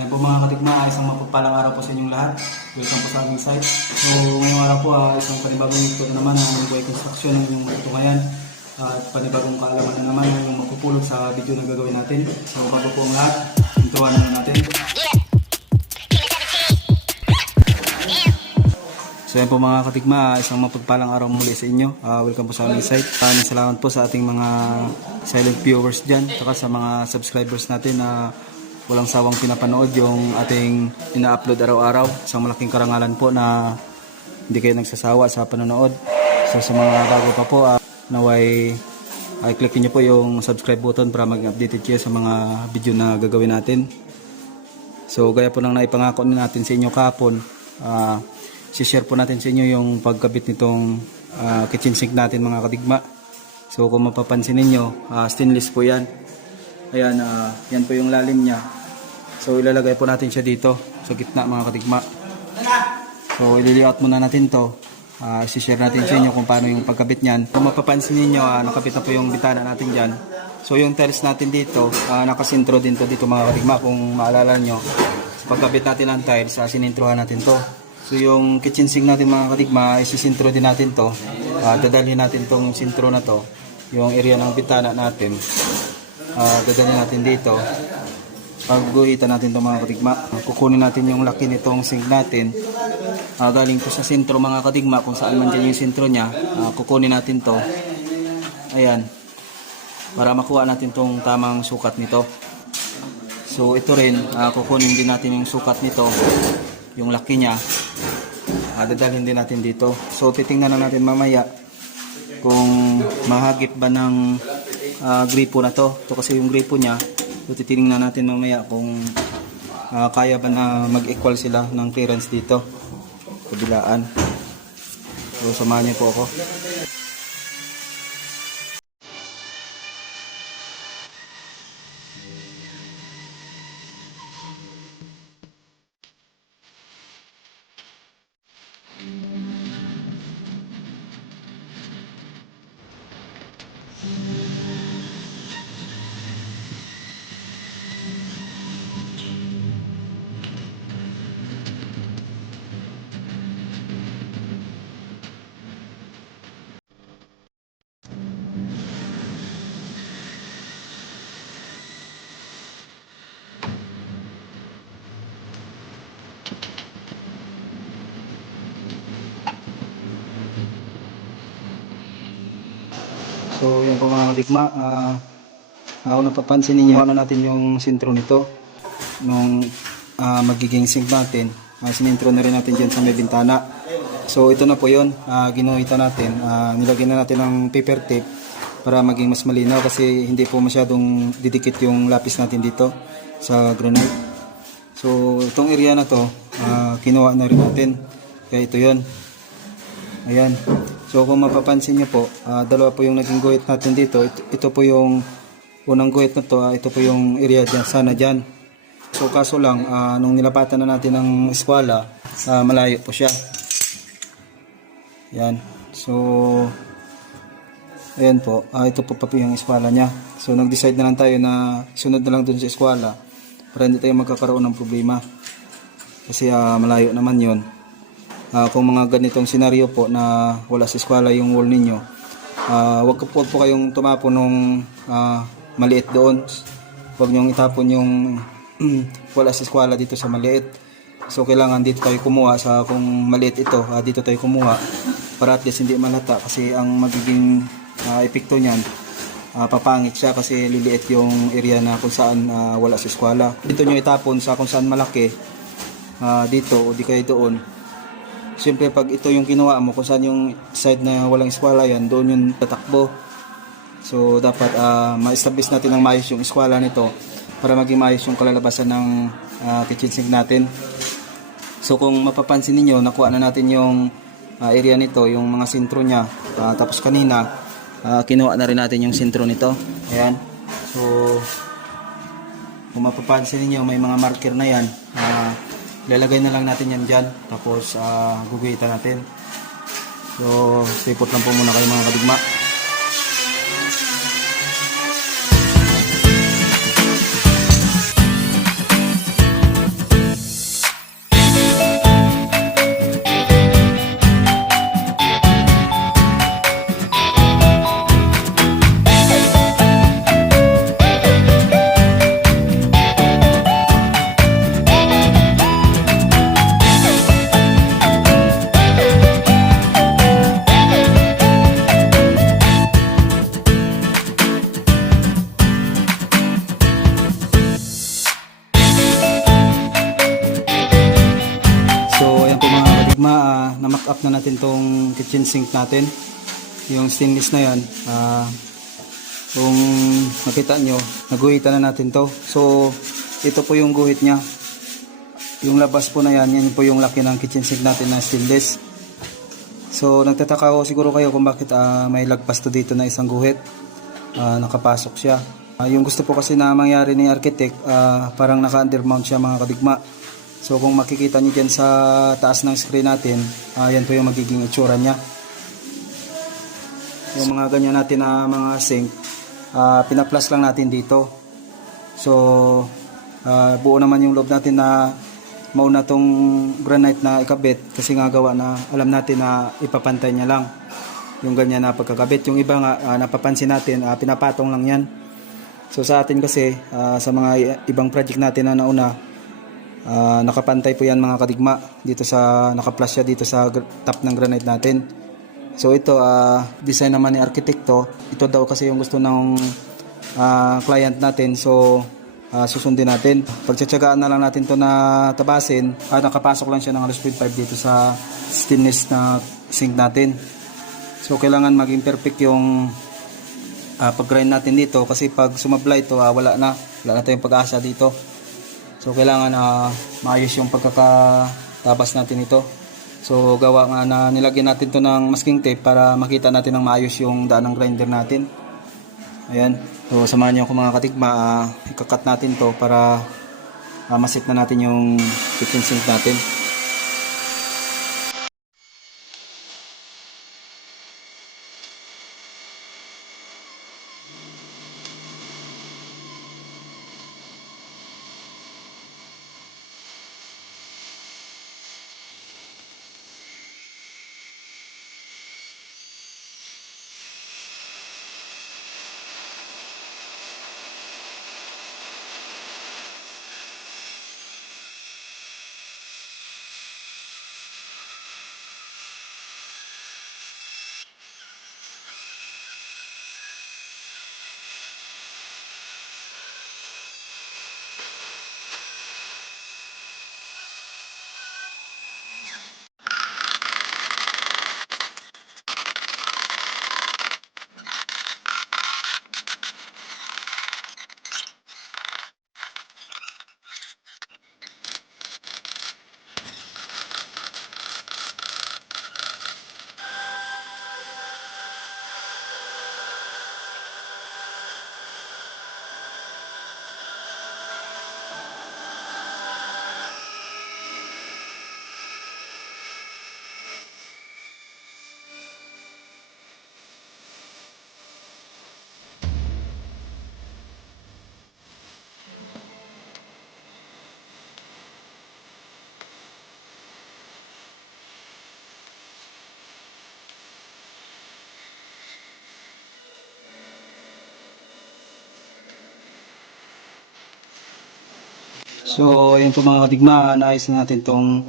Ayan po mga katikma, isang mapagpalang araw po sa inyong lahat. Welcome po sa aming site. So ngayong araw po, isang panibagong ito na naman ang buhay construction ng inyong matutunghayan. At panibagong kaalaman na naman ang inyong mapupulot sa video na gagawin natin. So bago po ang lahat, intuhan na natin. So yan po mga katikma, isang mapagpalang araw muli sa inyo. Welcome po sa aming site. Maraming salamat po sa ating mga silent viewers dyan, saka sa mga subscribers natin na walang sawang pinapanood yung ating ina-upload araw-araw. Isang malaking karangalan po na hindi kayo nagsasawa sa panonood. So sa mga bago pa po, naway click niyo po yung subscribe button para maging updated kayo sa mga video na gagawin natin. So gaya po nang naipangako natin sa inyo kahapon, share po natin sa inyo yung pagkabit nitong kitchen sink natin mga kadigma. So kung mapapansin ninyo, stainless po yan. Ayan, yan po yung lalim niya. So ilalagay po natin siya dito sa gitna mga kadigma. So ililipat muna natin to. I-share natin sa inyo kung paano yung pagkabit niyan. Kung mapapansin niyo, nakabit na po yung bitana natin diyan. So yung tiles natin dito, nakasintro din to dito mga kadigma kung maalala nyo. Sa pagkabit natin ng tiles, sinintrohan natin to. So yung kitchen sink natin mga kadigma, isisintro din natin to. Dadalhin natin tong sintro na to, yung area ng bitana natin. Dadalhin natin dito. Pagguhitan natin itong mga kadigma, kukunin natin yung laki nitong sink natin. Galing po sa sentro mga kadigma, kung saan man dyan yung sentro nya, kukunin natin to. Ayan, para makuha natin itong tamang sukat nito. So ito rin, kukunin din natin yung sukat nito, yung laki nya. Dadalhin din natin dito. So titingnan na natin mamaya kung mahagip ba ng gripo na to. Ito kasi yung gripo nya. So titingnan natin mamaya kung kaya ba na mag-equal sila ng clearance dito. Kabilaan. So samahan niyo po ako. So yan po mga kadigma, ako napapansin ninyo, ano natin yung sintro nito nung magiging sink natin. Sinintro na rin natin dyan sa may bintana. So ito na po yun, ginuhita natin, nilagyan na natin ng paper tape para maging mas malinaw kasi hindi po masyadong didikit yung lapis natin dito sa granite. So itong area na to, kinuha na rin natin, kaya ito yun. Ayan. So kung mapapansin nyo po, dalawa po yung naging guhit natin dito. Ito po yung unang guhit na to, ito po yung area dyan, sana dyan. So kaso lang, nung nilapatan na natin ng eskwela, malayo po siya. Yan. So, ayan po, ito po yung eskwela niya. So nag-decide na lang tayo na sunod na lang dun sa eskwela para hindi tayo magkakaroon ng problema. Kasi malayo naman yon. Kung mga ganitong senaryo po na wala sa eskwela yung wall ninyo, wag po kayong tumapon nung maliit doon. Wag nyo itapon yung wala sa eskwela dito sa maliit. So kailangan dito tayo kumuha sa, kung maliit ito, dito tayo kumuha para at least hindi malata kasi ang magiging epekto niyan, papangit siya kasi liliit yung area na kung saan wala sa eskwela. Dito nyo itapon sa kung saan malaki, dito o di kayo doon. Siyempre pag ito yung kinuha mo, kung saan yung side na walang eskwela yan, doon yung tatakbo. So dapat ma-establish natin ng maayos yung eskwela nito para maging maayos yung kalalabasan ng kitchen sink natin. So kung mapapansin niyo, nakuha na natin yung area nito, yung mga sentro niya. Tapos kanina, kinuha na rin natin yung sentro nito. Ayan. So kung mapapansin niyo, may mga marker na yan. Lalagay na lang natin yan dyan, tapos guguhitan natin. So stay put lang po muna kayo mga kadigma. mock up na natin tong kitchen sink natin. Yung stainless na yan, kung makita nyo, naguhitan na natin to. So ito po yung guhit nya. Yung labas po na yan, yan po yung laki ng kitchen sink natin na stainless. So nagtataka ko siguro kayo kung bakit may lagpas to dito na isang guhit. Nakapasok siya. Yung gusto po kasi na mangyari ni architect, parang naka-undermount siya mga kadigma. So kung makikita niyo dyan sa taas ng screen natin, yan po yung magiging itsura niya. Yung mga ganyan natin na mga sink, pinaplas lang natin dito. So buo naman yung loob natin na mauna tong granite na ikabit, kasi nga gawa na alam natin na ipapantay niya lang yung ganyan na pagkakabit. Yung iba nga napapansin natin, pinapatong lang yan. So sa atin kasi, sa mga ibang project natin na nauna, nakapantay po yan mga kadigma. Dito sa, nakaplas siya dito sa top ng granite natin. So ito, design naman ni arkitekto. Ito daw kasi yung gusto ng client natin. So susundin natin. Pagtsatsagaan na lang natin to na tabasin. Nakapasok lang siya ng 5 dito sa stainless na sink natin. So kailangan maging perfect yung pag-grind natin dito, kasi pag sumablay ito, wala na tayong pag-asa dito. So kailangan maayos yung pagkakatabas natin ito. So gawa nga na nilagyan natin to ng masking tape para makita natin ng maayos yung daan ng grinder natin. Ayan. So samahan niyo ako mga katigma, ikakat natin to para masit na natin yung kitchen sink natin. So ayun po mga kadigma, naayos na natin tong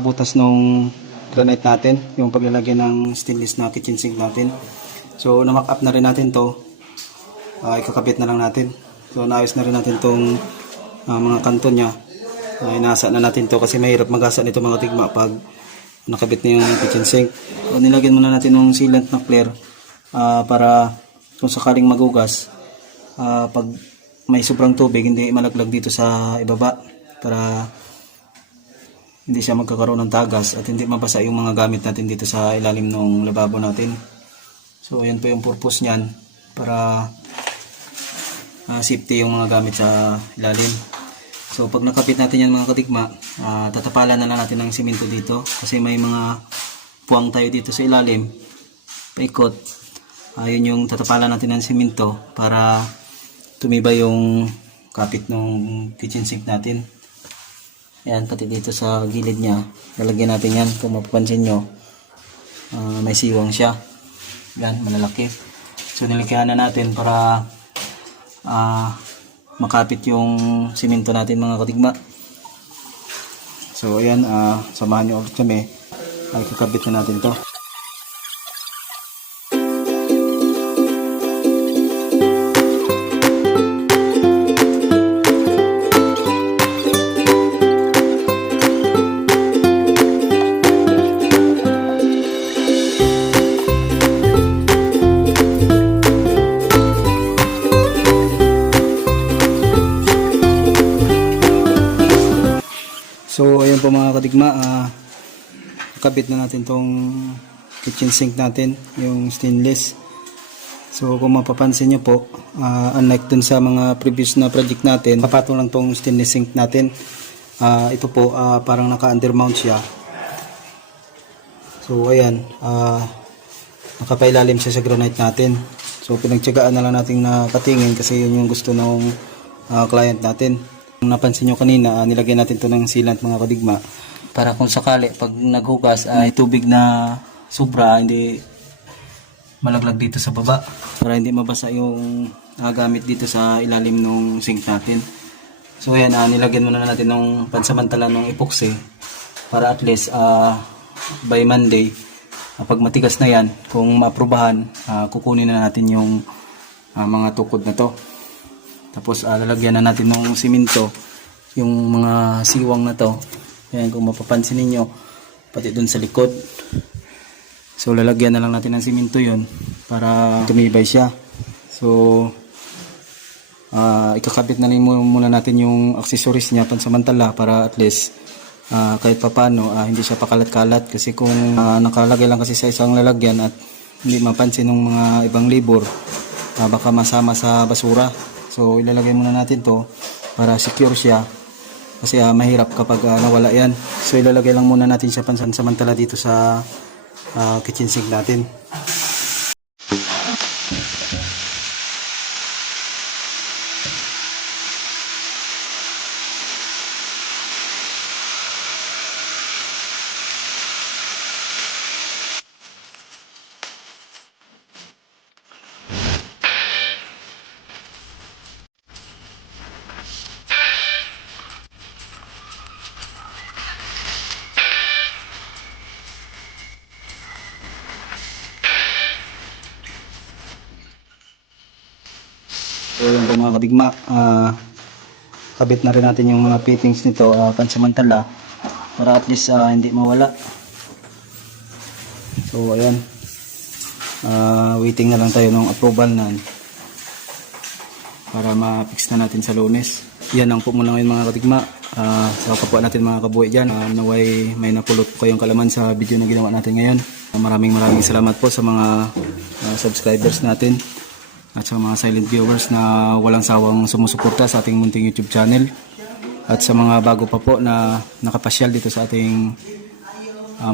butas nung granite natin, yung paglalagay ng stainless na kitchen sink natin. So na-mock up na rin natin to, ikakabit na lang natin. So naayos na rin natin tong mga kanto nya. Inasa na natin to kasi mahirap mag-asa nito mga kadigma pag nakabit na yung kitchen sink. So nilagyan muna natin ng sealant na clear para kung sakaling magugas, pag may sobrang tubig, hindi malaglag dito sa ibaba, para hindi siya magkakaroon ng tagas at hindi mabasa yung mga gamit natin dito sa ilalim ng lababo natin. So ayan po yung purpose niyan, para safety yung mga gamit sa ilalim. So pag nakapit natin yan mga kadigma, tatapalan na lang natin ng simento dito, kasi may mga puwang tayo dito sa ilalim, paikot. Yun yung tatapalan natin ng simento para tumibay yung kapit ng kitchen sink natin. Ayan, pati dito sa gilid niya, lalagyan natin yan. Kung mapapansin nyo, may siwang siya. Yan, malalaki. So nilagyan na natin para makapit yung simento natin mga kadigma. So ayan, samahan nyo ulit kami. Ay, kakabit na natin to. So ayun po mga kadigma, kabit na natin tong kitchen sink natin, yung stainless. So kung mapapansin nyo po, unlike dun sa mga previous na project natin, papatong lang tong stainless sink natin. Ito po parang naka-undermount siya. So ayan, nakapailalim siya sa granite natin. So pinagtiyagaan na lang natin na katingin kasi yun yung gusto ng client natin. Kung napansin nyo kanina, nilagyan natin to ng sealant mga kadigma. Para kung sakali, pag naghugas ay tubig na sobra, hindi malaglag dito sa baba. Para hindi mabasa yung gamit dito sa ilalim ng sink natin. So ayan, nilagyan muna natin ng pansamantala ng epoxy. Para at least by Monday, pag matigas na yan, kung maaprubahan, kukunin na natin yung mga tukod na to. Tapos lalagyan na natin ng simento yung mga siwang na to. Ayan, kung mapapansin niyo pati dun sa likod. So lalagyan na lang natin ng simento yun para tumibay siya. So ikakabit na lang muna natin yung accessories niya pansamantala para at least kahit papano hindi siya pakalat-kalat, kasi kung nakalagay lang kasi sa isang lalagyan at hindi mapansin ng mga ibang labor, baka masama sa basura. So ilalagay muna natin to para secure siya, kasi mahirap kapag nawala yan. So ilalagay lang muna natin siya pansamantala dito sa kitchen sink natin. So yung mga kadigma, kabit na rin natin yung mga fittings nito pansamantala para at least hindi mawala. So ayan, waiting na lang tayo ng approval na para ma-fix na natin sa Lunes. Yan lang po muna ngayon mga kadigma. Sa kapwa natin mga kabuhay dyan, naway may napulot po kayong kalaman sa video na ginawa natin ngayon. Maraming salamat po sa mga subscribers natin at sa mga silent viewers na walang sawang sumusuporta sa ating munting YouTube channel, at sa mga bago pa po na nakapasyal dito sa ating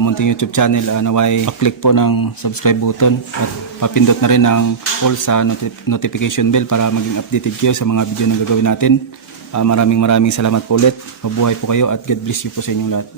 munting YouTube channel, naway pa-click po ng subscribe button at papindot na rin ng all sa notification bell para maging updated kayo sa mga video na gagawin natin. Maraming salamat po ulit. Mabuhay po kayo at God bless you po sa inyong lahat.